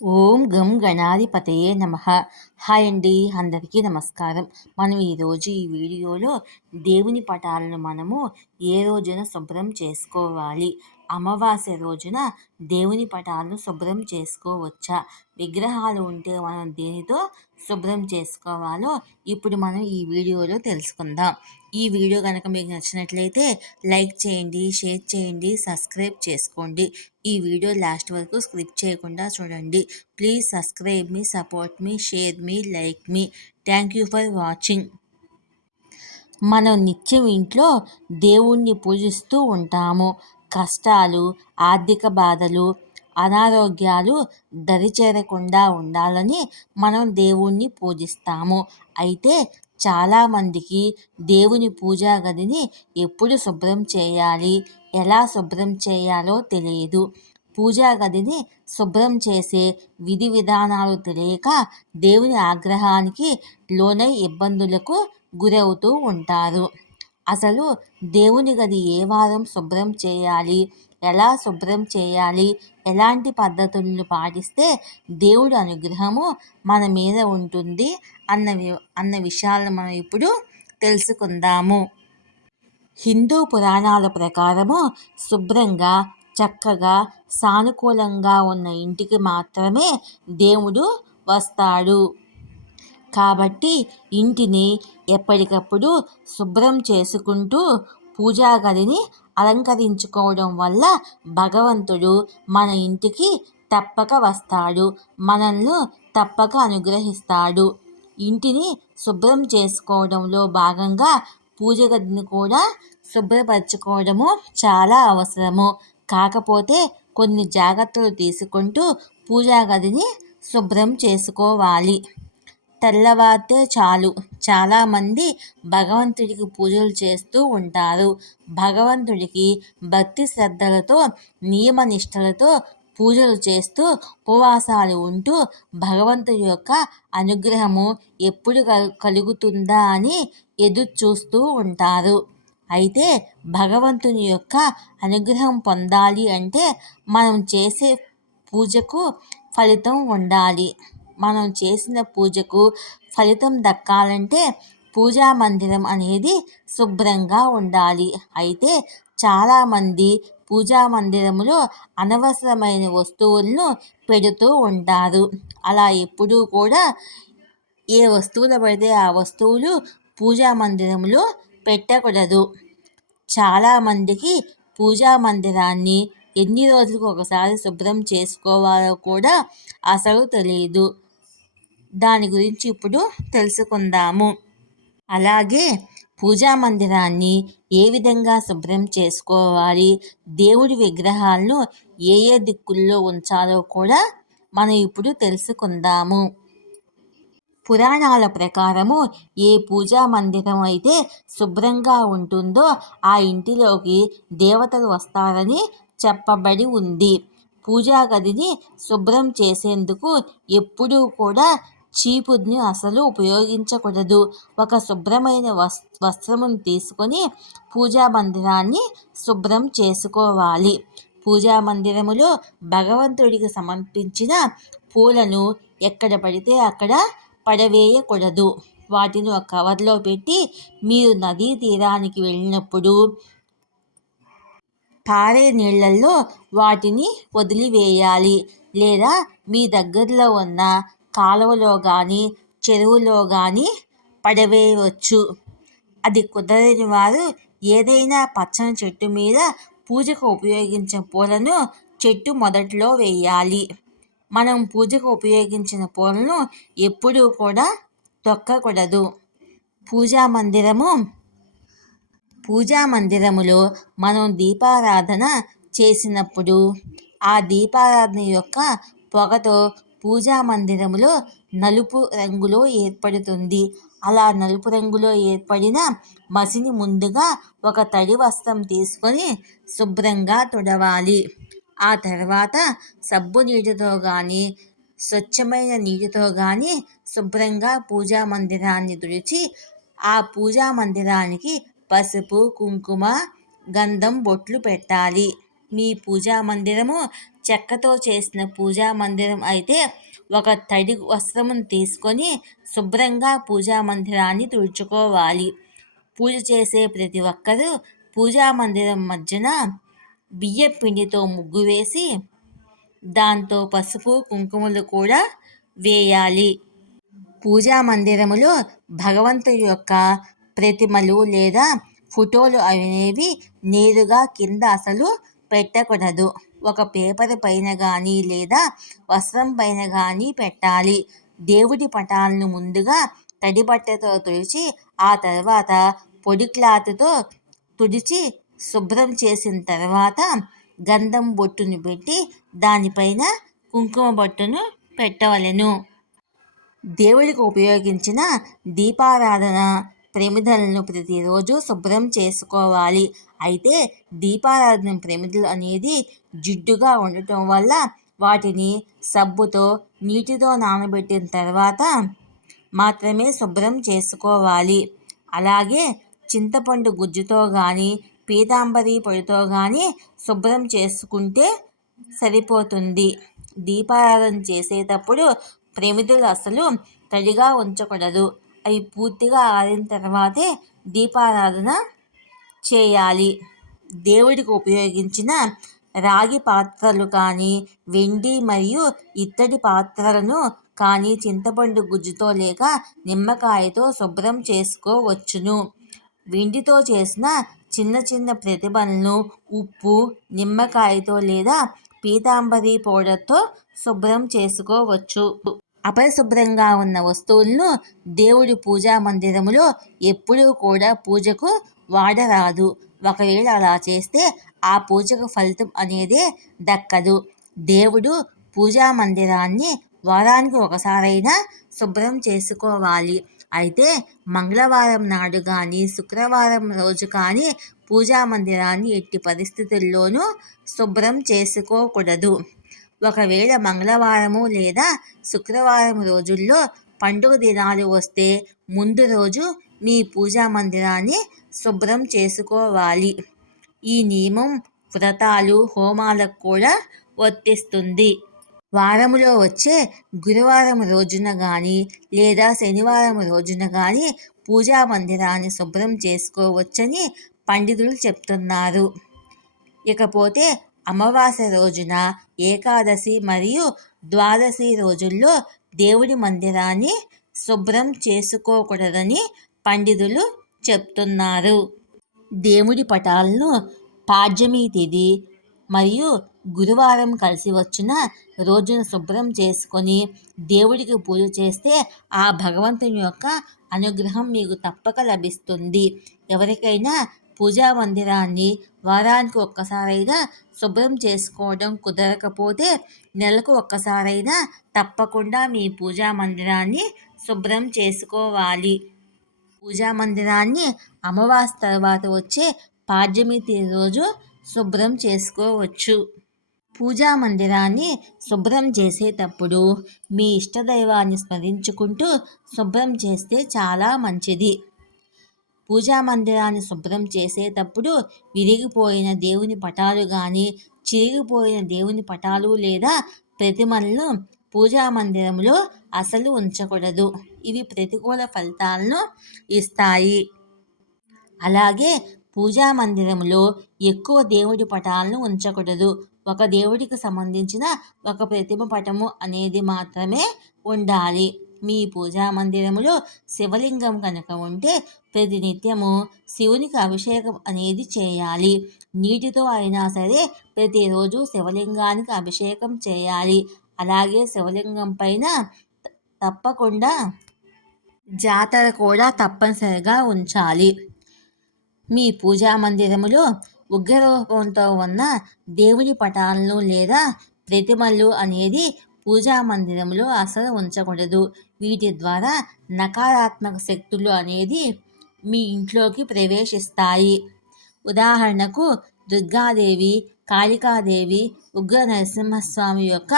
ఓం గం గణాధిపతయే నమః. హాయ్ అండి, అందరికీ నమస్కారం. మనం ఈరోజు ఈ వీడియోలో దేవుని పటాలను మనము ఏ రోజున శుభ్రం చేసుకోవాలి, అమావాస్య రోజున దేవుని పటాలను శుభ్రం చేసుకోవచ్చా, విగ్రహాలు ఉంటే మనం దేనితో శుభ్రం చేసుకోవాలో ఇప్పుడు మనం ఈ వీడియోలో తెలుసుకుందాం. ఈ వీడియో కనుక మీకు నచ్చినట్లయితే లైక్ చేయండి, షేర్ చేయండి, సబ్స్క్రైబ్ చేసుకోండి. ఈ వీడియో లాస్ట్ వరకు స్కిప్ చేయకుండా చూడండి. Please subscribe me, support me, share me, like me. Thank you for watching. మనం నిత్యం ఇంట్లో దేవుణ్ణి పూజిస్తూ ఉంటాము. కష్టాలు, ఆర్థిక బాధలు, అనారోగ్యాలు దరిచేరకుండా ఉండాలని మనం దేవుణ్ణి పూజిస్తాము. అయితే చాలామందికి దేవుని పూజా గదిని ఎప్పుడు శుభ్రం చేయాలి, ఎలా శుభ్రం చేయాలో తెలియదు. పూజా గదిని శుభ్రం చేసే విధి విధానాలు తెలియక దేవుని ఆగ్రహానికి లోనై ఇబ్బందులకు గురవుతూ ఉంటారు. అసలు దేవుని గది ఏ వారం శుభ్రం చేయాలి, ఎలా శుభ్రం చేయాలి, ఎలాంటి పద్ధతులను పాటిస్తే దేవుడి అనుగ్రహము మన మీద ఉంటుంది అన్న విషయాలను మనం ఇప్పుడు తెలుసుకుందాము. హిందూ పురాణాల ప్రకారము శుభ్రంగా, చక్కగా, సానుకూలంగా ఉన్న ఇంటికి మాత్రమే దేవుడు వస్తాడు. కాబట్టి ఇంటిని ఎప్పటికప్పుడు శుభ్రం చేసుకుంటూ పూజా గదిని అలంకరించుకోవడం వల్ల భగవంతుడు మన ఇంటికి తప్పక వస్తాడు, మనల్ని తప్పక అనుగ్రహిస్తాడు. ఇంటిని శుభ్రం చేసుకోవడంలో భాగంగా పూజ గదిని కూడా శుభ్రపరచుకోవడము చాలా అవసరము. కాకపోతే కొన్ని జాగ్రత్తలు తీసుకుంటూ పూజా గదిని శుభ్రం చేసుకోవాలి. తెల్లవారితే చాలు చాలామంది భగవంతుడికి పూజలు చేస్తూ ఉంటారు. భగవంతుడికి భక్తి శ్రద్ధలతో, నియమనిష్టలతో పూజలు చేస్తూ ఉపవాసాలు ఉంటూ భగవంతుడి యొక్క అనుగ్రహము ఎప్పుడు కలుగుతుందా అని ఎదురు చూస్తూ ఉంటారు. అయితే భగవంతుని యొక్క అనుగ్రహం పొందాలి అంటే మనం చేసే పూజకు ఫలితం ఉండాలి. మనం చేసిన పూజకు ఫలితం దక్కాలంటే పూజా మందిరం అనేది శుభ్రంగా ఉండాలి. అయితే చాలామంది పూజా మందిరంలో అనవసరమైన వస్తువులను పెడుతూ ఉంటారు. అలా ఎప్పుడూ కూడా ఏ వస్తువులు పడితే ఆ వస్తువులు పూజా మందిరంలో పెట్టకూడదు. చాలామందికి పూజా మందిరాన్ని ఎన్ని రోజులకు ఒకసారి శుభ్రం చేసుకోవాలో కూడా అసలు తెలియదు. దాని గురించి ఇప్పుడు తెలుసుకుందాము. అలాగే పూజా మందిరాన్ని ఏ విధంగా శుభ్రం చేసుకోవాలి, దేవుడి విగ్రహాలను ఏ ఏ దిక్కుల్లో ఉంచాలో కూడా మనం ఇప్పుడు తెలుసుకుందాము. పురాణాల ప్రకారము ఏ పూజా మందిరం అయితే శుభ్రంగా ఉంటుందో ఆ ఇంటిలోకి దేవతలు వస్తారని చెప్పబడి ఉంది. పూజా గదిని శుభ్రం చేసేందుకు ఎప్పుడూ కూడా చీపుర్ని అసలు ఉపయోగించకూడదు. ఒక శుభ్రమైన వస్త్రమును తీసుకొని పూజా మందిరాన్ని శుభ్రం చేసుకోవాలి. పూజా మందిరములో భగవంతుడికి సమర్పించిన పూలను ఎక్కడ పడితే అక్కడ పడవేయకూడదు. వాటిని ఒక కవర్లో పెట్టి మీరు నదీ తీరానికి వెళ్ళినప్పుడు పారే నీళ్ళల్లో వాటిని వదిలివేయాలి. లేదా మీ దగ్గరలో ఉన్న కాలువలో కానీ చెరువులో కానీ పడవేయవచ్చు. అది కుదరని వారు ఏదైనా పచ్చని చెట్టు మీద పూజకు ఉపయోగించే పూలను చెట్టు మొదట్లో వేయాలి. మనం పూజకు ఉపయోగించిన పూలను ఎప్పుడూ కూడా తొక్కకూడదు. పూజా మందిరములో మనం దీపారాధన చేసినప్పుడు ఆ దీపారాధన యొక్క పొగతో పూజా మందిరములో నలుపు రంగులో ఏర్పడుతుంది. అలా నలుపు రంగులో ఏర్పడిన మసిని ముందుగా ఒక తడి వస్త్రం తీసుకొని శుభ్రంగా తుడవాలి. ఆ తర్వాత సబ్బు నీటితో కానీ స్వచ్ఛమైన నీటితో కానీ శుభ్రంగా పూజా మందిరాన్ని తుడిచి ఆ పూజా మందిరానికి పసుపు, కుంకుమ, గంధం బొట్లు పెట్టాలి. మీ పూజా మందిరము చెక్కతో చేసిన పూజా మందిరం అయితే ఒక తడి వస్త్రమును తీసుకొని శుభ్రంగా పూజా మందిరాన్ని తుడుచుకోవాలి. పూజ చేసే ప్రతి ఒక్కరూ పూజా మందిరం మధ్యన బియ్యం పిండితో ముగ్గు వేసి దాంతో పసుపు కుంకుమలు కూడా వేయాలి. పూజా మందిరములో భగవంతుడి యొక్క ప్రతిమలు లేదా ఫోటోలు అనేవి నేరుగా కింద అసలు పెట్టకూడదు. ఒక పేపర్ పైన కానీ లేదా వస్త్రం పైన కానీ పెట్టాలి. దేవుడి పటాలను ముందుగా తడి బట్టతో తుడిచి ఆ తర్వాత పొడి క్లాత్తో తుడిచి శుభ్రం చేసిన తర్వాత గంధం బొట్టును పెట్టి దానిపైన కుంకుమ బొట్టును పెట్టవలెను. దేవుడికి ఉపయోగించిన దీపారాధన ప్రమిదలను ప్రతిరోజు శుభ్రం చేసుకోవాలి. అయితే దీపారాధన ప్రమిదలు అనేది జిడ్డుగా ఉండటం వల్ల వాటిని సబ్బుతో నీటితో నానబెట్టిన తర్వాత మాత్రమే శుభ్రం చేసుకోవాలి. అలాగే చింతపండు గుజ్జుతో కానీ పీతాంబరి పొడితో కానీ శుభ్రం చేసుకుంటే సరిపోతుంది. దీపారాధన చేసేటప్పుడు ప్రమిదలు అసలు తడిగా ఉంచకూడదు. అవి పూర్తిగా ఆరిన తర్వాతే దీపారాధన చేయాలి. దేవుడికి ఉపయోగించిన రాగి పాత్రలు కానీ వెండి మరియు ఇత్తడి పాత్రలను కానీ చింతపండు గుజ్జుతో లేక నిమ్మకాయతో శుభ్రం చేసుకోవచ్చును. వెండితో చేసిన చిన్న చిన్న ప్రతిమలను ఉప్పు నిమ్మకాయతో లేదా పీతాంబరి పౌడర్తో శుభ్రం చేసుకోవచ్చు. అపరిశుభ్రంగా ఉన్న వస్తువులను దేవుడి పూజా మందిరములో ఎప్పుడూ కూడా పూజకు వాడరాదు. ఒకవేళ అలా చేస్తే ఆ పూజకు ఫలితం అనేదే దక్కదు. దేవుడు పూజా మందిరాన్ని వారానికి ఒకసారైనా శుభ్రం చేసుకోవాలి. అయితే మంగళవారం నాడు కానీ శుక్రవారం రోజు కానీ పూజా మందిరాన్ని ఎట్టి పరిస్థితుల్లోనూ శుభ్రం చేసుకోకూడదు. ఒకవేళ మంగళవారము లేదా శుక్రవారం రోజుల్లో పండుగ దినాలు వస్తే ముందు రోజు మీ పూజా మందిరాన్ని శుభ్రం చేసుకోవాలి. ఈ నియమం వ్రతాలు హోమాలకు కూడా వర్తిస్తుంది. వారములో వచ్చే గురువారం రోజున కానీ లేదా శనివారం రోజున కానీ పూజా మందిరాన్ని శుభ్రం చేసుకోవచ్చని పండితులు చెప్తున్నారు. ఇకపోతే అమావాస్య రోజున ఏకాదశి మరియు ద్వాదశి రోజుల్లో దేవుడి మందిరాన్ని శుభ్రం చేసుకోకూడదని పండితులు చెప్తున్నారు. దేవుడి పటాలను పాడ్యమి తిథి మరియు గురువారం కలిసి వచ్చిన రోజున శుభ్రం చేసుకొని దేవుడికి పూజ చేస్తే ఆ భగవంతుని యొక్క అనుగ్రహం మీకు తప్పక లభిస్తుంది. ఎవరికైనా పూజా మందిరాన్ని వారానికి ఒక్కసారైనా శుభ్రం చేసుకోవడం కుదరకపోతే నెలకు ఒక్కసారైనా తప్పకుండా మీ పూజా మందిరాన్ని శుభ్రం చేసుకోవాలి. పూజా మందిరాన్ని అమావాస్య తర్వాత వచ్చే పాడ్యమి రోజు శుభ్రం చేసుకోవచ్చు. పూజా మందిరాన్ని శుభ్రం చేసేటప్పుడు మీ ఇష్టదైవాన్ని స్మరించుకుంటూ శుభ్రం చేస్తే చాలా మంచిది. పూజా మందిరాన్ని శుభ్రం చేసేటప్పుడు విరిగిపోయిన దేవుని పటాలు కానీ చిరిగిపోయిన దేవుని పటాలు లేదా ప్రతిమలను పూజా మందిరంలో అసలు ఉంచకూడదు. ఇవి ప్రతికూల ఫలితాలను ఇస్తాయి. అలాగే పూజా మందిరంలో ఎక్కువ దేవుడి పటాలను ఉంచకూడదు. ఒక దేవుడికి సంబంధించిన ఒక ప్రతిమ పటము అనేది మాత్రమే ఉండాలి. మీ పూజా మందిరములో శివలింగం కనుక ఉంటే ప్రతినిత్యము శివునికి అభిషేకం అనేది చేయాలి. నీటితో అయినా సరే ప్రతిరోజు శివలింగానికి అభిషేకం చేయాలి. అలాగే శివలింగం పైన తప్పకుండా జాతర కూడా తప్పనిసరిగా ఉంచాలి. మీ పూజా మందిరములో ఉగ్రరూపంతో ఉన్న దేవుని పటాలను లేదా ప్రతిమలు అనేది పూజా మందిరంలో అసలు ఉంచకూడదు. వీటి ద్వారా నకారాత్మక శక్తులు అనేది మీ ఇంట్లోకి ప్రవేశిస్తాయి. ఉదాహరణకు దుర్గాదేవి, కాళికాదేవి, ఉగ్ర నరసింహస్వామి యొక్క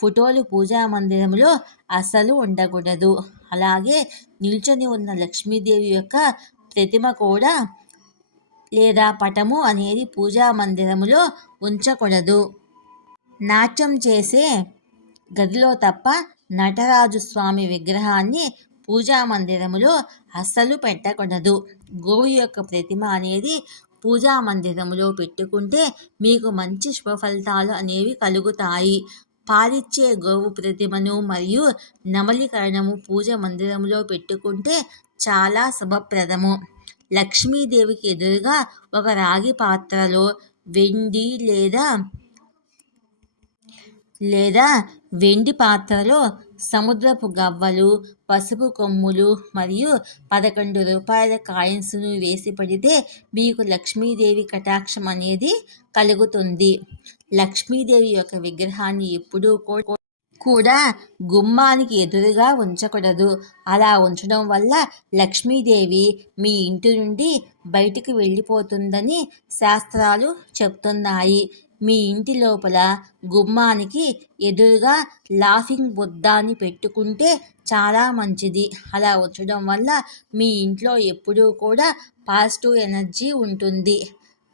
ఫోటోలు పూజా మందిరంలో అస్సలు ఉండకూడదు. అలాగే నిల్చొని ఉన్న లక్ష్మీదేవి యొక్క ప్రతిమ కూడా లేదా పటము అనేది పూజా మందిరములో ఉంచకూడదు. నాట్యం చేసే గదిలో తప్ప నటరాజు స్వామి విగ్రహాన్ని పూజా మందిరములో అస్సలు పెట్టకూడదు. గోవు యొక్క ప్రతిమ అనేది పూజా మందిరములో పెట్టుకుంటే మీకు మంచి శుభ ఫలితాలు అనేవి కలుగుతాయి. పాలిచ్చే గోవు ప్రతిమను మరియు నమలీకరణము పూజ మందిరంలో పెట్టుకుంటే చాలా శుభప్రదము. లక్ష్మీదేవికి ఎదురుగా ఒక రాగి పాత్రలో వెండి లేదా వెండి పాత్రలో సముద్రపు గవ్వలు, పసుపు కొమ్ములు మరియు 11 రూపాయల కాయిన్స్ను వేసి పెడితే మీకు లక్ష్మీదేవి కటాక్షం అనేది కలుగుతుంది. లక్ష్మీదేవి యొక్క విగ్రహాన్ని ఎప్పుడూ కూడా గుమ్మానికి ఎదురుగా ఉంచకూడదు. అలా ఉంచడం వల్ల లక్ష్మీదేవి మీ ఇంటి నుండి బయటికి వెళ్ళిపోతుందని శాస్త్రాలు చెప్తున్నాయి. మీ ఇంటి లోపల గుమ్మానికి ఎదురుగా లాఫింగ్ బుద్ధాని పెట్టుకుంటే చాలా మంచిది. అలా ఉంచడం వల్ల మీ ఇంట్లో ఎప్పుడూ కూడా పాజిటివ్ ఎనర్జీ ఉంటుంది.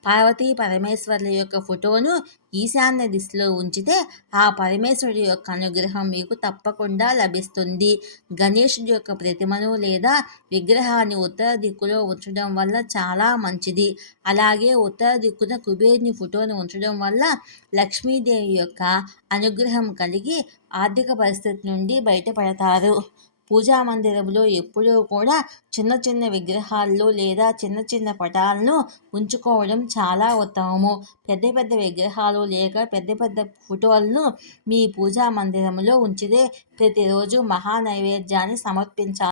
పార్వతీ పరమేశ్వర్ల యొక్క ఫోటోను ఈశాన్య దిశలో ఉంచితే ఆ పరమేశ్వరుడి యొక్క అనుగ్రహం మీకు తప్పకుండా లభిస్తుంది. గణేశుడి యొక్క ప్రతిమను లేదా విగ్రహాన్ని ఉత్తర దిక్కులో ఉంచడం వల్ల చాలా మంచిది. అలాగే ఉత్తర దిక్కున కుబేరుని ఫోటోను ఉంచడం వల్ల లక్ష్మీదేవి యొక్క అనుగ్రహం కలిగి ఆర్థిక పరిస్థితి నుండి బయటపడతారు. పూజా మందిరంలో ఎప్పుడూ కూడా చిన్న చిన్న విగ్రహాల్లో లేదా చిన్న చిన్న పటాలను ఉంచుకోవడం చాలా ఉత్తమము. పెద్ద పెద్ద విగ్రహాలు లేక పెద్ద పెద్ద ఫోటోలను మీ పూజా మందిరంలో ఉంచితే ప్రతిరోజు మహా నైవేద్యాన్ని సమర్పించాలి.